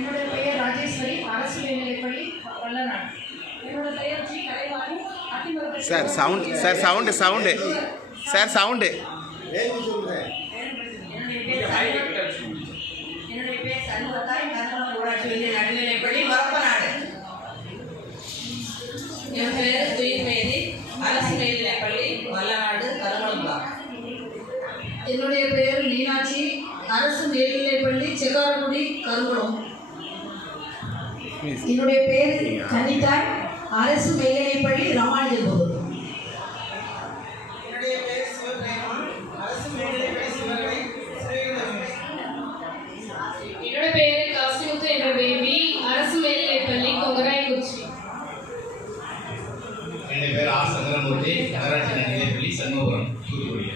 என்னுடைய பெயர் ராஜேஸ்வரி, அரசு மேல்நிலைப்பள்ளி வல்லநாடு. என்னோட பெயர் G Kalaivani, Athimarapatti. Sir sound sir sound. என்னுடைய பேர் சண்முகத்தாய், கருமலம் ஊராட்சி ஒன்றிய நடுநிலைப்பள்ளி வரப்பநாடு. என் பேர் துயிர்மேரி, அரசு மேல்நிலைப்பள்ளி வல்லநாடு கருமலம். என்னுடைய பெயர் மீனாட்சி, அரசு மேல்நிலைப்பள்ளி செக்காரக்குடி கருங்குளம். என்னுடைய பேர் கனிதாய், அரசு மேல்நிலைப்பள்ளி ராமானுஜபுரம். என்னுடைய பேர் சிவபிரேமா, அரசு மேல்நிலைப்பள்ளி சிவகலை ஸ்ரீவில்லிபுத்தூர். என்னோட பேரு காசிமுத்து என்ற பேபி, அரசு மேல்நிலைப்பள்ளி கொங்கராயக்குறிச்சி. என்னுடைய பேர் ஆர் சந்திரமூர்த்தி, நகராட்சி நடுநிலைப்பள்ளி சண்முகபுரம் தூத்துக்குடி.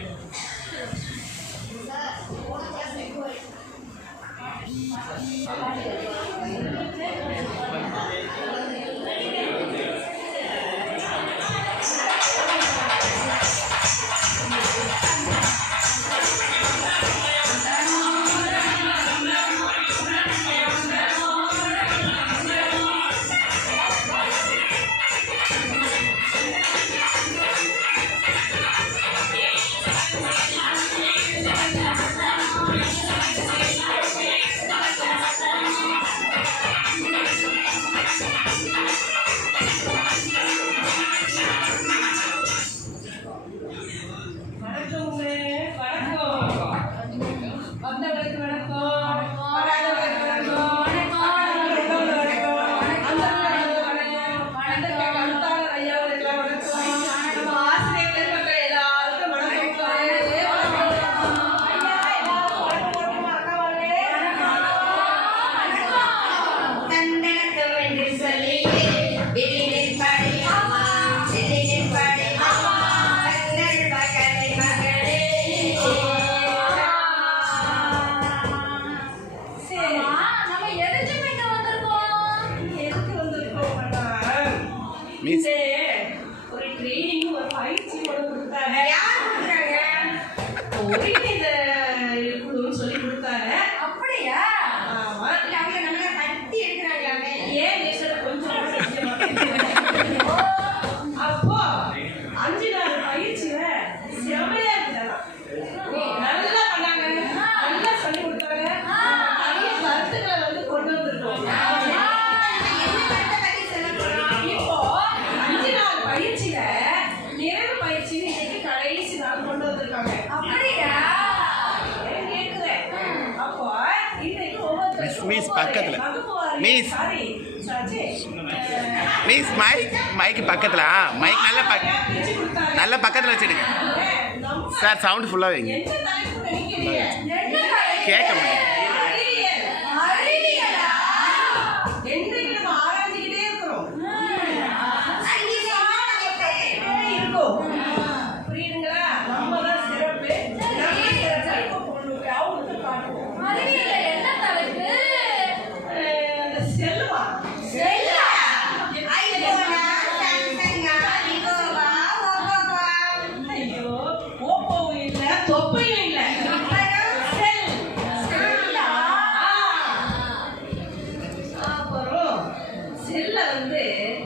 ஒரு ட்ரைனிங், ஒரு பயிற்சி கொடுத்தாங்க. குழுன்னு சொல்லி கொடுத்தாங்க. அப்படியா? ஆமா. அவங்க நம்ம கட்டி எடுக்கிறாங்க. ஏன் கொஞ்சம் அப்போ 5 நாள் பயிற்சியில செமையா இருந்தாங்க. நல்லா பண்ணாங்க, நல்லா சொல்லி கொடுத்தாங்க. நிறைய கருத்துக்களை வந்து கொண்டு வந்திருக்கோம். இப்போ 5 நாள் பயிற்சியில நிறைவு பயிற்சி இன்னைக்கு கடைசி நாள் கொண்டு வந்திருக்காங்க. அப்படியா? கேட்கிறேன். அப்போ இன்னைக்கு ஒவ்வொருத்தரும் மிஸ் பக்கத்துல. மிஸ். சாரி மிஸ் மைக்கு பக்கத்தில் மைக் நல்ல பக்கத்தில் வச்சுடுங்க சார். சவுண்டு ஃபுல்லாக வைங்க, கேட்க மாட்டேங்க.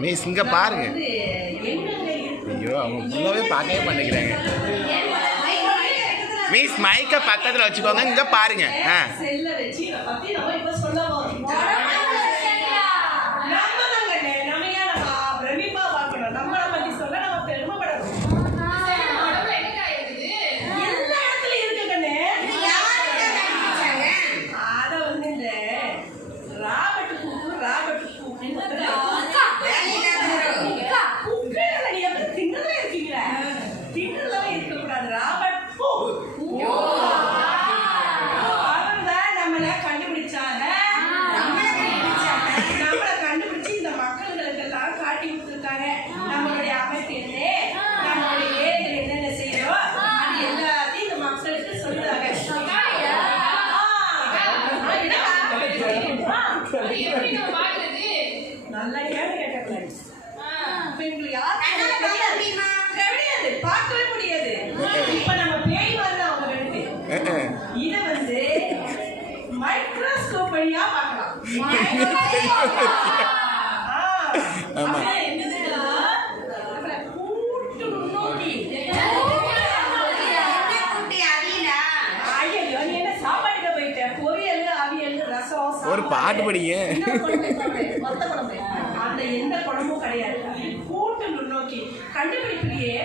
மிஸ் இங்கே பாருங்க. ஐயோ அவங்க ஃபுல்லாகவே பார்க்கவே பண்ணிக்கிறாங்க. மிஸ் மைக்கை பக்கத்தில் வச்சுக்கோங்க, இங்கே பாருங்க. நம்மள கண்டுபிடிச்சா பார்க்கலாம். ஆமா. அப்புறம் என்னதுன்னா, அப்புறம் கூட்டு நுண்ணோக்கி. ஐயையோ, நீ என்ன சாப்பாட்டுக்கு போயிட்ட? பொரியல், அவியல், ரசம், ஒரு சாம்பார். பாட்டு படிங்க. இன்னொரு குழம்பு சொல்றேன், மொத்த குழம்பு. அந்த எந்த குழம்பும் கிடையாது. கூட்டு நுண்ணோக்கி கண்டுபிடிப்பிலேயே